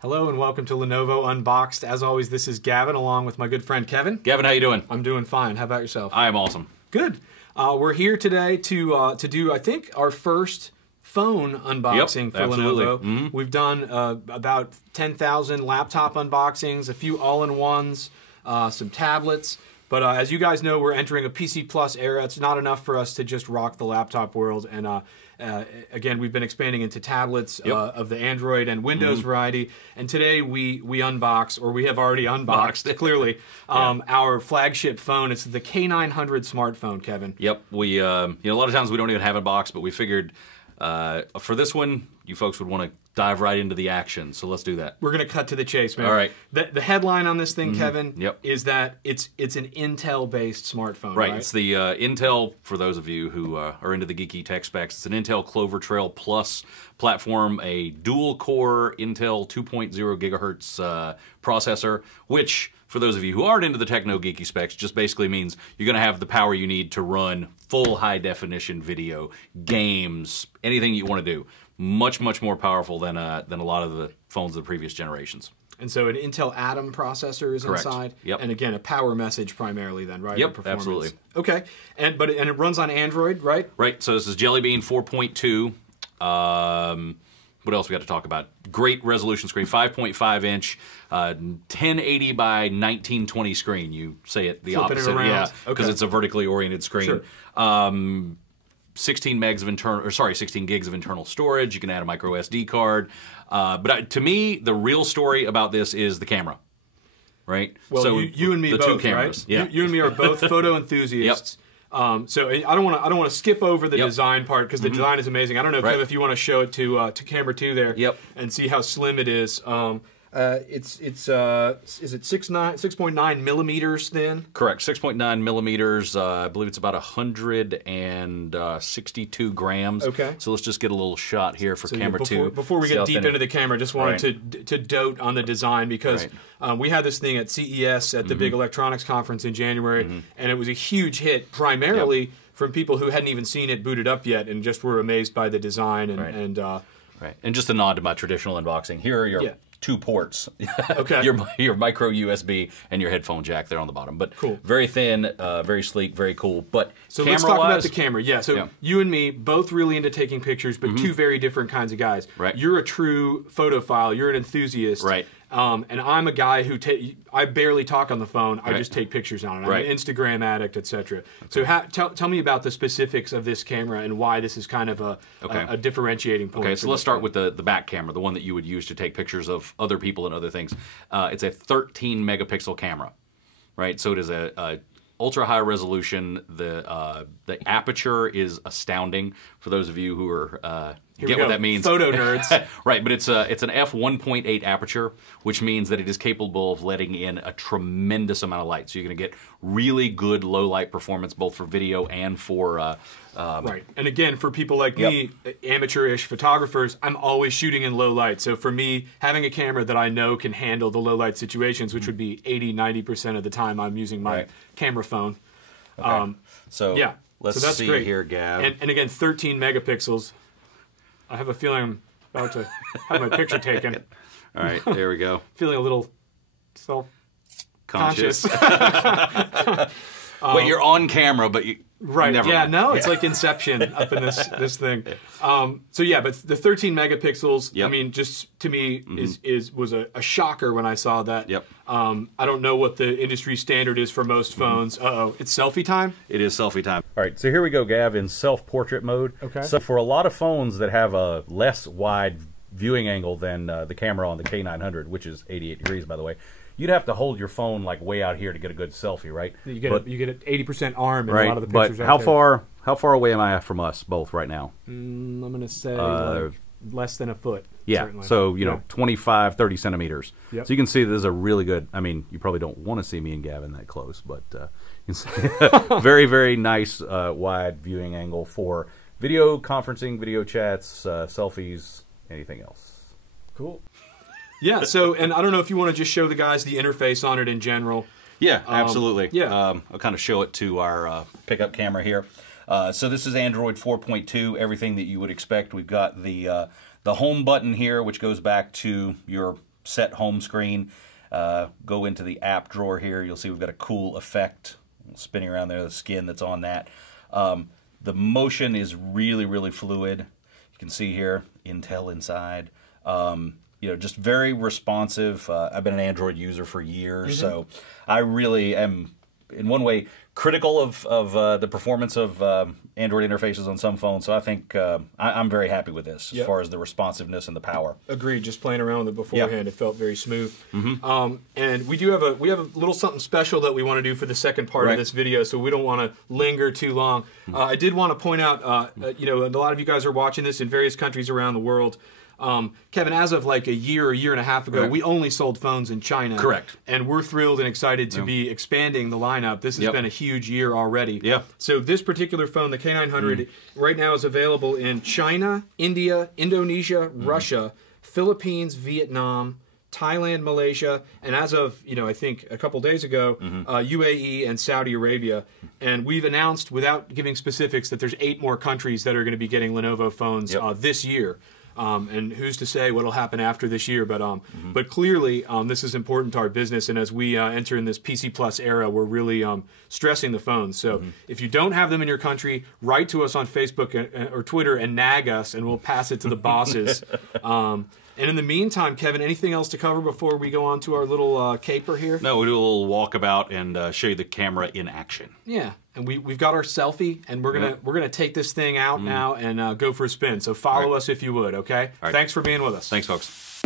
Hello and welcome to Lenovo Unboxed. As always, this is Gavin along with my good friend Kevin. Gavin, how you doing? I'm doing fine. How about yourself? I am awesome. Good. We're here today to do, I think, our first phone unboxing for Lenovo. Mm-hmm. We've done about 10,000 laptop unboxings, a few all-in-ones, some tablets. But as you guys know, we're entering a PC Plus era. It's not enough for us to just rock the laptop world. And again, we've been expanding into tablets of the Android and Windows variety. And today we unbox, or we have already unboxed, clearly, our flagship phone. It's the K900 smartphone, Kevin. Yep. We, a lot of times we don't even have a box, but we figured for this one, you folks would want to dive right into the action. So let's do that. We're going to cut to the chase, man. All right. The headline on this thing, Kevin, is that it's an Intel-based smartphone, right? It's the Intel, for those of you who are into the geeky tech specs, it's an Intel Clover Trail Plus platform, a dual-core Intel 2.0 gigahertz processor, which, for those of you who aren't into the techno-geeky specs, just basically means you're going to have the power you need to run full high-definition video, games, anything you want to do. Much, much more powerful than a lot of the phones of the previous generations. And so an Intel Atom processor is inside. Yep. And again, a power message primarily then, right? Yep, absolutely. Okay. And it runs on Android, right? Right. So this is Jelly Bean 4.2. What else we got to talk about? Great resolution screen, 5.5 inch, 1080 by 1920 screen. You say it the Flipping opposite, it around. yeah, because it's a vertically oriented screen. Sure. 16 gigs of internal storage. You can add a micro SD card. But to me, the real story about this is the camera, right? Well, so you and me the both, two cameras. right? Yeah. You and me are both photo enthusiasts. So I don't want to skip over the design part because the design is amazing. I don't know, Kev, if you want to show it to camera 2 there, and see how slim it is. Is it 6.9 millimeters thin? Correct, 6.9 millimeters. I believe it's about 162 grams. Okay. So let's just get a little shot here for camera 2. Before we get deep into the camera, just wanted to dote on the design because we had this thing at CES at the big electronics conference in January, and it was a huge hit, primarily from people who hadn't even seen it booted up yet and just were amazed by the design. And just a nod to my traditional unboxing. Here are your 2 ports. Okay. your micro USB and your headphone jack there on the bottom. But cool. Very thin, very sleek, very cool. But so let's talk about the camera. Yeah. So you and me both really into taking pictures, but two very different kinds of guys. Right. You're a true photophile. You're an enthusiast. Right. And I'm a guy who I barely talk on the phone. I just take pictures on it. I'm an Instagram addict, etc. So tell me about the specifics of this camera and why this is kind of a differentiating point. Okay, so let's start with the back camera, the one that you would use to take pictures of other people and other things. It's a 13 megapixel camera, right? So it is a ultra high resolution. The aperture is astounding for those of you who are get what that means. Photo nerds. Right, but it's an f1.8 aperture, which means that it is capable of letting in a tremendous amount of light. So you're going to get really good low light performance both for video and for right. And again, for people like me, amateurish photographers, I'm always shooting in low light. So for me, having a camera that I know can handle the low light situations, which would be 80-90% of the time I'm using my camera phone. Okay. Let's that's see great. here, Gav. And again, 13 megapixels. I have a feeling I'm about to have my picture taken. All right, there we go. Feeling a little self-conscious. Well, you're on camera, but you... Right. Never yeah. mind. No, it's like Inception up in this thing. So yeah, but the 13 megapixels. I mean, just to me was a shocker when I saw that. I don't know what the industry standard is for most phones. It's selfie time. It is selfie time. All right. So here we go, Gav, in self-portrait mode. Okay. So for a lot of phones that have a less wide viewing angle than the camera on the K900, which is 88 degrees, by the way. You'd have to hold your phone like way out here to get a good selfie, right? You get an 80% arm in a lot of the pictures. But how far away am I from us both right now? I'm gonna say like less than a foot. Yeah. Certainly. So 25, 30 centimeters. Yep. So you can see this is a really good. I mean, you probably don't want to see me and Gavin that close, but you can see very, very nice wide viewing angle for video conferencing, video chats, selfies, anything else. Cool. Yeah, so, and I don't know if you want to just show the guys the interface on it in general. Yeah, absolutely. Yeah. I'll kind of show it to our pickup camera here. So this is Android 4.2, everything that you would expect. We've got the home button here, which goes back to your set home screen. Go into the app drawer here. You'll see we've got a cool effect spinning around there, the skin that's on that. The motion is really, really fluid. You can see here, Intel inside. You know, just very responsive. I've been an Android user for years, so I really am, in one way, critical of the performance of Android interfaces on some phones. So I think I'm very happy with this as far as the responsiveness and the power. Agreed. Just playing around with it beforehand, it felt very smooth. And we have a little something special that we want to do for the second part of this video, so we don't want to linger too long. I did want to point out, you know, a lot of you guys are watching this in various countries around the world. Kevin, as of like a year and a half ago, we only sold phones in China. Correct. And we're thrilled and excited to be expanding the lineup. This has been a huge year already. So this particular phone, the K900, right now is available in China, India, Indonesia, Russia, Philippines, Vietnam, Thailand, Malaysia, and as of, you know, I think a couple days ago, UAE and Saudi Arabia. And we've announced, without giving specifics, that there's 8 more countries that are going to be getting Lenovo phones this year. And who's to say what'll happen after this year? But clearly, this is important to our business. And as we enter in this PC Plus era, we're really stressing the phones. So if you don't have them in your country, write to us on Facebook or Twitter and nag us, and we'll pass it to the bosses. And in the meantime, Kevin, anything else to cover before we go on to our little caper here? No, we'll do a little walkabout and show you the camera in action. Yeah, and we've got our selfie, and we're gonna take this thing out now and go for a spin. So follow us if you would, okay? Right. Thanks for being with us. Thanks, folks.